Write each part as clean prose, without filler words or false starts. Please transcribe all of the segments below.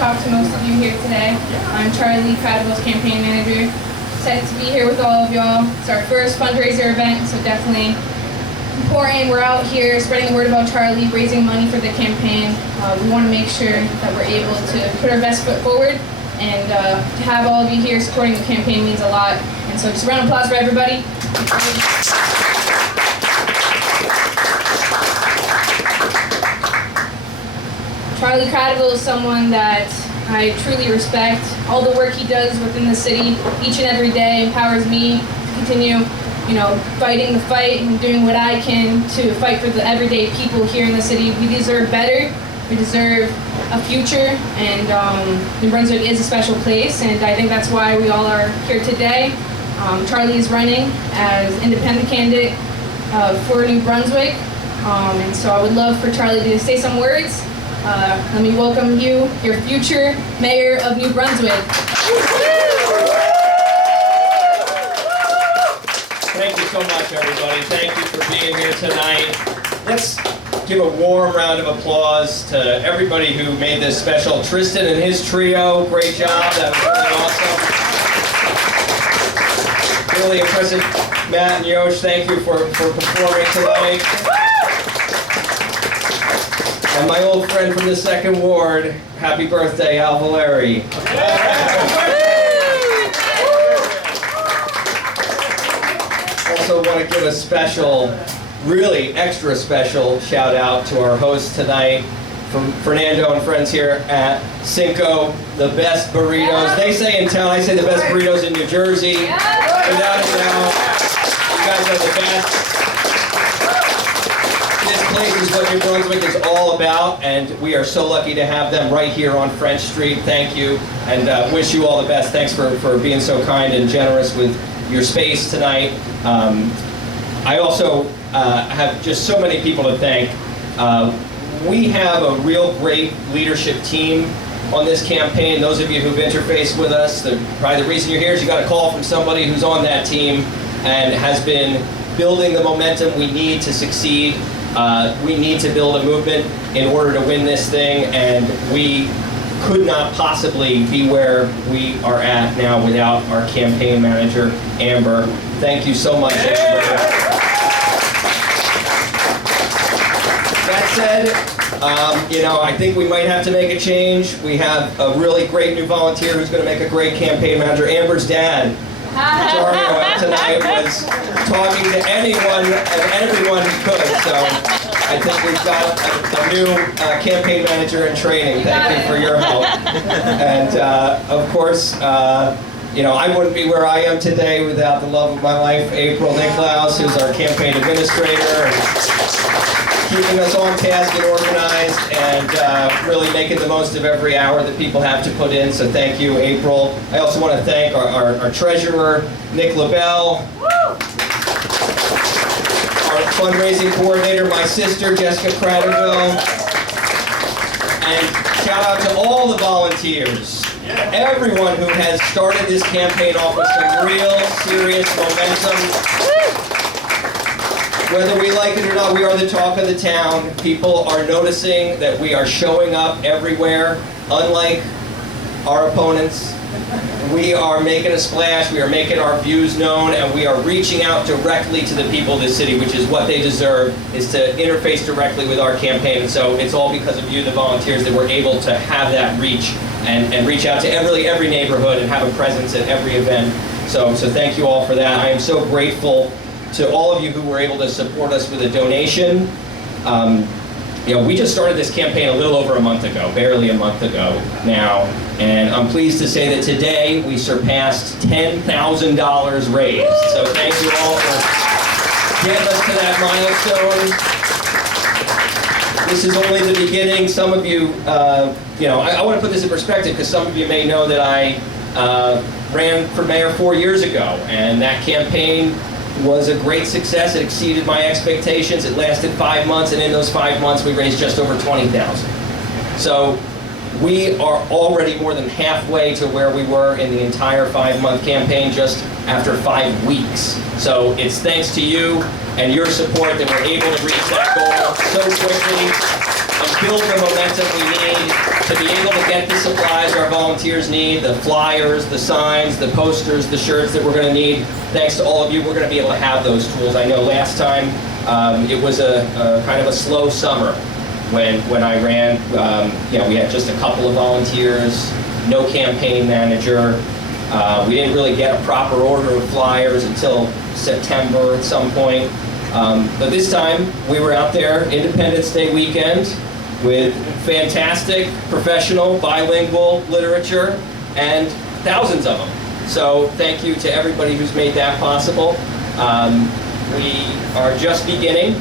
talked to most of you here today. I'm Charlie, Cradaville's campaign manager. Excited to be here with all of y'all. It's our first fundraiser event, so definitely important. We're out here spreading the word about Charlie, raising money for the campaign. We want to make sure that we're able to put our best foot forward, and to have all of you here supporting the campaign means a lot. And so just a round of applause for everybody. Charlie Cradaville is someone that I truly respect. All the work he does within the city each and every day empowers me to continue, fighting the fight and doing what I can to fight for the everyday people here in the city. We deserve better. We deserve a future, and New Brunswick is a special place, and I think that's why we all are here today. Charlie is running as independent candidate for New Brunswick, and so I would love for Charlie to say some words. Let me welcome you, your future mayor of New Brunswick. Thank you so much, everybody. Thank you for being here tonight. Let's give a warm round of applause to everybody who made this special. Tristan and his trio, great job. That was really awesome. Really impressive. Matt and Yosh, thank you for performing tonight. And my old friend from the 2nd Ward, happy birthday, Al Valeri. Also want to give a special, really extra special shout out to our host tonight, from Fernando and friends here at Cinco, the best burritos. They say in town, I say the best burritos in New Jersey. Without a doubt, you guys are the best. This place is what New Brunswick is all about, and we are so lucky to have them right here on French Street. Thank you, and wish you all the best. Thanks for being so kind and generous with your space tonight. I also have just so many people to thank. We have a real great leadership team on this campaign. Those of you who've interfaced with us, probably the reason you're here is you got a call from somebody who's on that team and has been building the momentum we need to succeed. We need to build a movement in order to win this thing, and we could not possibly be where we are at now without our campaign manager, Amber. Thank you so much, Amber. That said, I think we might have to make a change. We have a really great new volunteer who's going to make a great campaign manager. Amber's dad, Dario, tonight was talking to anyone and everyone who could. So I think we've got a new campaign manager in training. Thank you for your help. And of course, I wouldn't be where I am today without the love of my life, April Nicklaus, who's our campaign administrator, and keeping us on task and organized, and really making the most of every hour that people have to put in. So thank you, April. I also want to thank our treasurer, Nick LaBelle, our fundraising coordinator, my sister, Jessica Cradaville, and shout out to all the volunteers. Everyone who has started this campaign off with some real serious momentum. Whether we like it or not, we are the talk of the town. People are noticing that we are showing up everywhere. Unlike our opponents, we are making a splash, we are making our views known, and we are reaching out directly to the people of this city, which is what they deserve, is to interface directly with our campaign. And so it's all because of you, the volunteers, that we're able to have that reach and reach out to every neighborhood and have a presence at every event. So thank you all for that. I am so grateful to all of you who were able to support us with a donation. We just started this campaign a little over a month ago, barely a month ago now, and I'm pleased to say that today we surpassed $10,000 raised. So thank you all for getting us to that milestone. This is only the beginning. Some of you, I want to put this in perspective because some of you may know that I ran for mayor 4 years ago, and that campaign was a great success. It exceeded my expectations. It lasted 5 months, and in those 5 months, we raised just over $20,000. So we are already more than halfway to where we were in the entire 5-month campaign just after 5 weeks. So it's thanks to you and your support that we're able to reach that goal so quickly and build the momentum we need to be able to get the supplies our volunteers need, the flyers, the signs, the posters, the shirts that we're going to need. Thanks to all of you, we're going to be able to have those tools. I know last time it was a kind of a slow summer when I ran. We had just a couple of volunteers, no campaign manager. We didn't really get a proper order of flyers until September at some point. But this time, we were out there Independence Day weekend with fantastic, professional, bilingual literature, and thousands of them. So thank you to everybody who's made that possible. We are just beginning,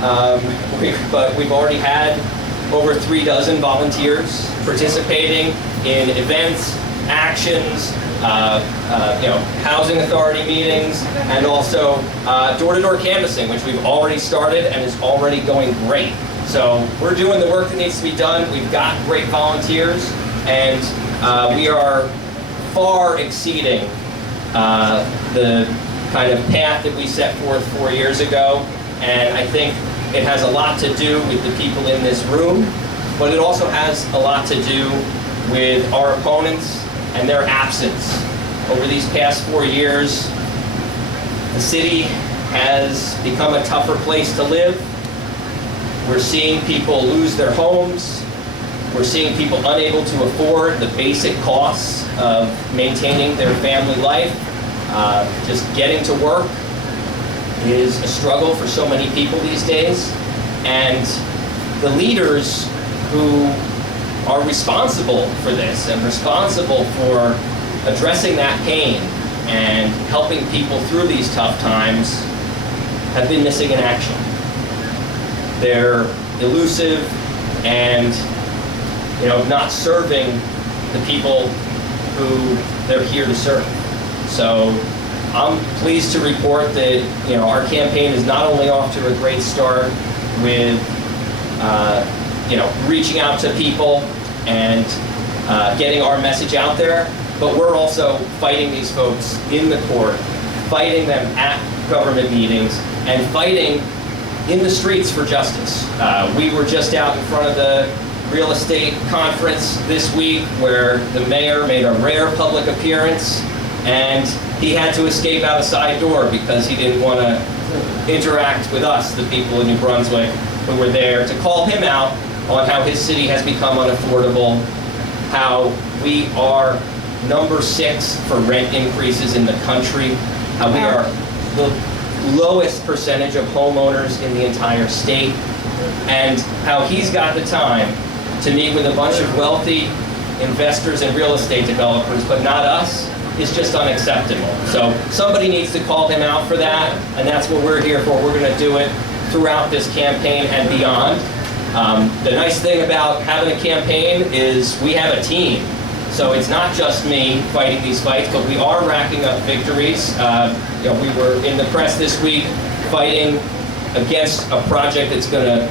but we've already had over 36 volunteers participating in events, actions, housing authority meetings, and also door-to-door canvassing, which we've already started and is already going great. So we're doing the work that needs to be done. We've got great volunteers, and we are far exceeding the kind of path that we set forth 4 years ago. And I think it has a lot to do with the people in this room, but it also has a lot to do with our opponents and their absence. Over these past 4 years, the city has become a tougher place to live. We're seeing people lose their homes. We're seeing people unable to afford the basic costs of maintaining their family life. Just getting to work is a struggle for so many people these days. And the leaders who are responsible for this and responsible for addressing that pain and helping people through these tough times have been missing in action. They're elusive and not serving the people who they're here to serve. So I'm pleased to report that our campaign is not only off to a great start with reaching out to people and getting our message out there, but we're also fighting these folks in the court, fighting them at government meetings, and fighting in the streets for justice. We were just out in front of the real estate conference this week where the mayor made a rare public appearance, and he had to escape out a side door because he didn't want to interact with us, the people in New Brunswick who were there, to call him out on how his city has become unaffordable, how we are number 6 for rent increases in the country, how we are the lowest percentage of homeowners in the entire state, and how he's got the time to meet with a bunch of wealthy investors and real estate developers, but not us, is just unacceptable. So somebody needs to call him out for that, and that's what we're here for. We're going to do it throughout this campaign and beyond. The nice thing about having a campaign is we have a team. So it's not just me fighting these fights, but we are racking up victories. We were in the press this week fighting against a project that's going to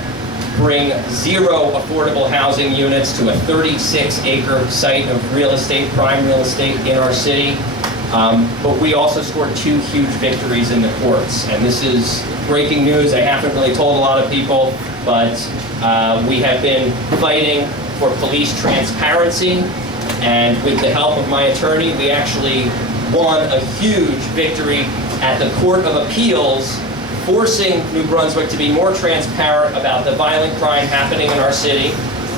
bring 0 affordable housing units to a 36-acre site of real estate, prime real estate in our city. But we also scored 2 huge victories in the courts. And this is breaking news. I haven't really told a lot of people, but we have been fighting for police transparency. And with the help of my attorney, we actually won a huge victory at the Court of Appeals, forcing New Brunswick to be more transparent about the violent crime happening in our city.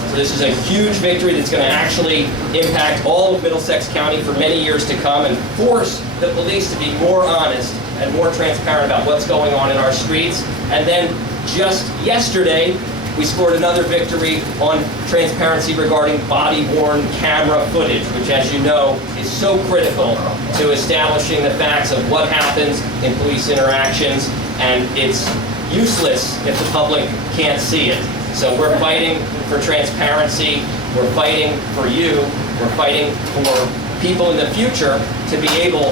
So this is a huge victory that's going to actually impact all of Middlesex County for many years to come and force the police to be more honest and more transparent about what's going on in our streets. And then just yesterday, we scored another victory on transparency regarding body-worn camera footage, which, as you know, is so critical to establishing the facts of what happens in police interactions, and it's useless if the public can't see it. So we're fighting for transparency, we're fighting for you, we're fighting for people in the future to be able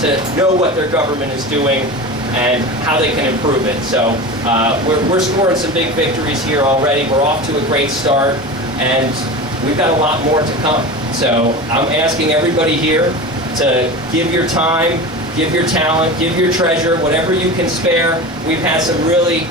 to know what their government is doing and how they can improve it. So we're scoring some big victories here already. We're off to a great start, and we've got a lot more to come. So I'm asking everybody here to give your time, give your talent, give your treasure, whatever you can spare. We've had some really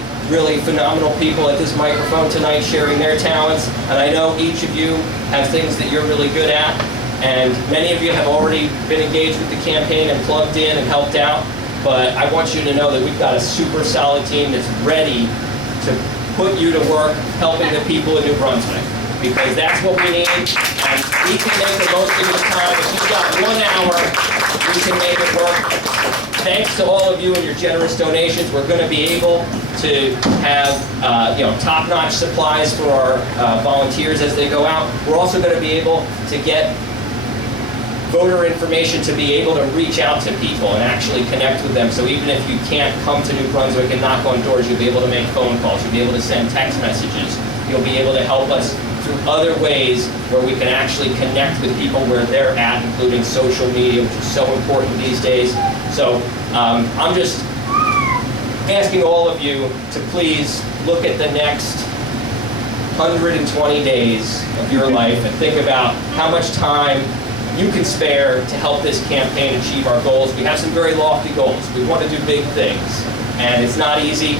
phenomenal people at this microphone tonight sharing their talents, and I know each of you have things that you're really good at, and many of you have already been engaged with the campaign and plugged in and helped out, but I want you to know that we've got a super solid team that's ready to put you to work helping the people of New Brunswick, because that's what we need, and we can make the most of your time. If you've got 1 hour, we can make it work. Thanks to all of you and your generous donations, we're going to be able to have top-notch supplies for our volunteers as they go out. We're also going to be able to get voter information to be able to reach out to people and actually connect with them. So even if you can't come to New Brunswick and knock on doors, you'll be able to make phone calls, you'll be able to send text messages, you'll be able to help us through other ways where we can actually connect with people where they're at, including social media, which is so important these days. So I'm just asking all of you to please look at the next 120 days of your life and think about how much time you can spare to help this campaign achieve our goals. We have some very lofty goals. We want to do big things, and it's not easy.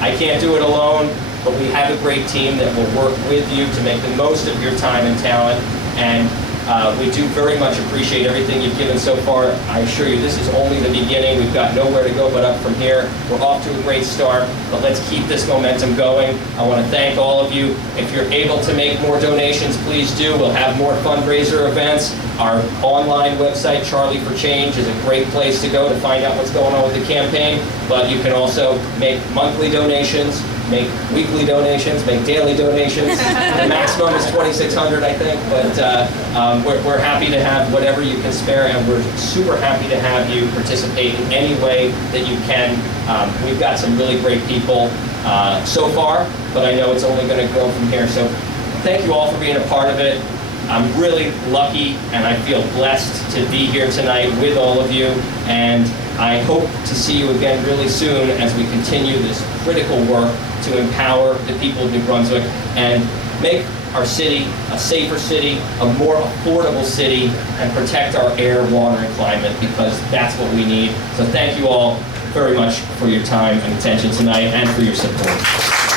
I can't do it alone, but we have a great team that will work with you to make the most of your time and talent, and we do very much appreciate everything you've given so far. I assure you, this is only the beginning. We've got nowhere to go but up from here. We're off to a great start, but let's keep this momentum going. I want to thank all of you. If you're able to make more donations, please do. We'll have more fundraiser events. Our online website, Charlie for Change, is a great place to go to find out what's going on with the campaign, but you can also make monthly donations, make weekly donations, make daily donations. The maximum is $2,600, I think, but we're happy to have whatever you can spare, and we're super happy to have you participate in any way that you can. We've got some really great people so far, but I know it's only going to grow from here. So thank you all for being a part of it. I'm really lucky and I feel blessed to be here tonight with all of you, and I hope to see you again really soon as we continue this critical work to empower the people of New Brunswick and make our city a safer city, a more affordable city, and protect our air, water, and climate, because that's what we need. So thank you all very much for your time and attention tonight and for your support.